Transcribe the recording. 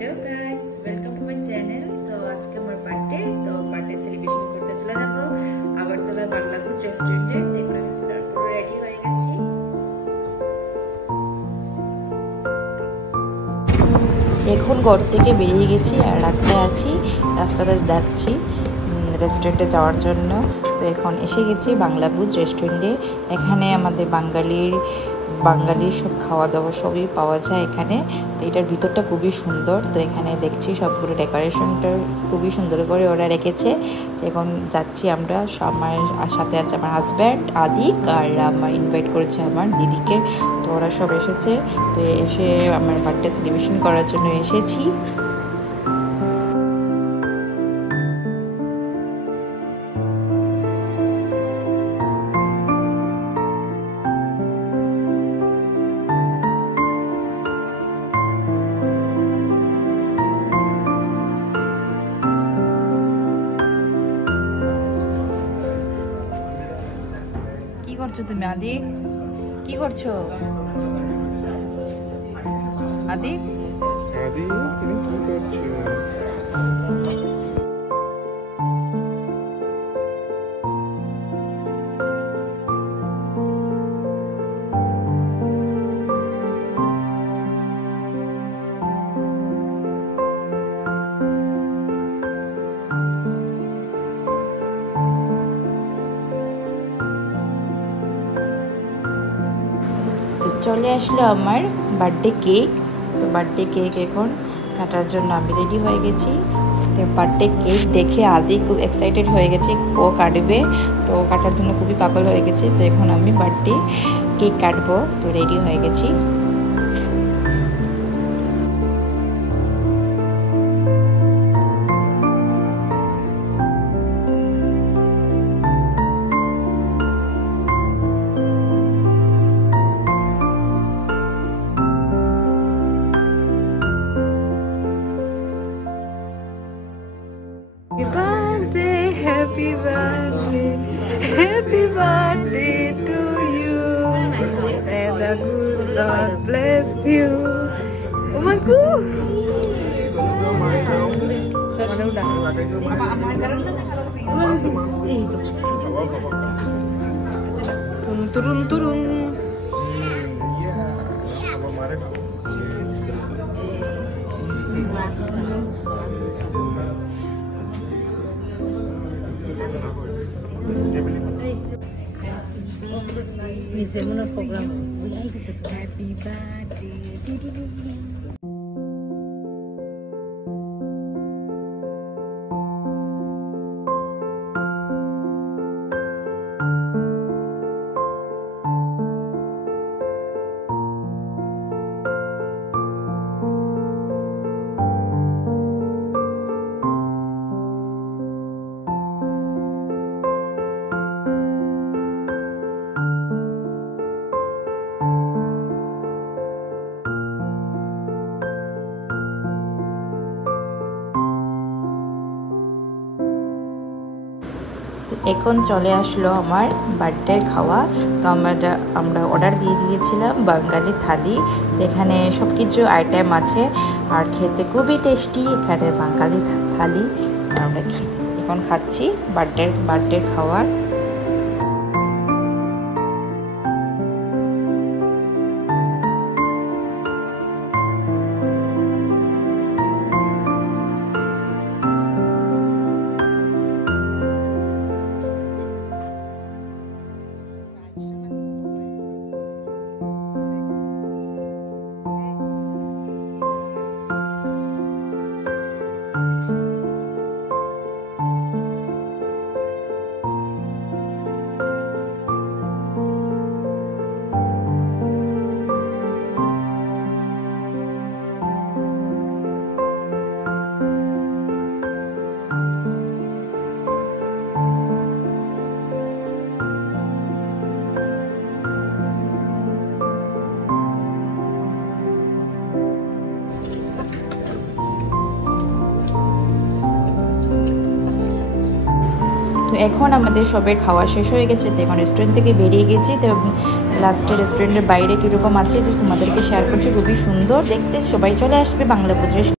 Hello guys, welcome to my channel. तो आज के আমার বার্থডে, তো বার্থডে সেলিব্রেশন করতে চলে যাব আগরতলা বাংলাভূত রেস্টুরেন্টে। দেখুন আমি পুরো রেডি হয়ে গেছি। এখন ঘর থেকে বেরিয়ে গেছি আর রাস্তায় আছি, রাস্তাতে যাচ্ছি রেস্টুরেন্টে যাওয়ার জন্য। তো এখন এসে গেছি বাংলাভূত রেস্টুরেন্টে। এখানে আমাদের বাঙালির সব খাওয়া দাওয়া সবই পাওয়া যায় এখানে। তো এটার ভিতরটা খুবই সুন্দর। তো এখানে দেখছি সবগুলো ডেকোরেশনটা খুবই সুন্দর করে ওরা রেখেছে। তো এখন যাচ্ছি আমরা, আমার সাথে আছে আমার হাজব্যান্ড আদিক, আর আমার ইনভাইট করেছে আমার দিদিকে। তো ওরা সব এসেছে। তো এসে আমার বার্থডে সেলিব্রেশন করার জন্য এসেছি। কি করছো তুমি আদি? কি করছো আদি? আদি তুমি কি করছো? তো চলে আসলো আমার বার্থডে কেক। তো বার্থডে কেক এখন কাটার জন্য আমি রেডি হয়ে গেছি। তো বার্থডে কেক দেখে আদি খুব এক্সাইটেড হয়ে গেছে, ও কাটবে। তো কাটার জন্য খুবই পাগল হয়ে গেছে। তো এখন আমি বার্থডে কেক কাটবো, তো রেডি হয়ে গেছি। Happy birthday, happy birthday to you. And the good Lord bless you. Oh my God. Turun turun. Ni muna program. Ay, bisa tu. Happy birthday. তো এখন চলে আসলো আমার বার্থডের খাওয়া। তো আমরা অর্ডার দিয়ে দিয়েছিলাম বাঙালি থালি। তো এখানে সব কিছু আইটেম আছে আর খেতে খুবই টেস্টি এখানে বাঙালি থালি। আমরা এখন খাচ্ছি বার্থডের খাবার। তো এখন আমাদের সবের খাওয়া শেষ হয়ে গেছে। তো এখন রেস্টুরেন্ট থেকে বেরিয়ে গেছি। তো লাস্টে রেস্টুরেন্টের বাইরে কীরকম আছে তো তোমাদেরকে শেয়ার করছি। খুবই সুন্দর দেখতে, সবাই চলে আসবে বাংলাভূত রেস্টুরেন্ট।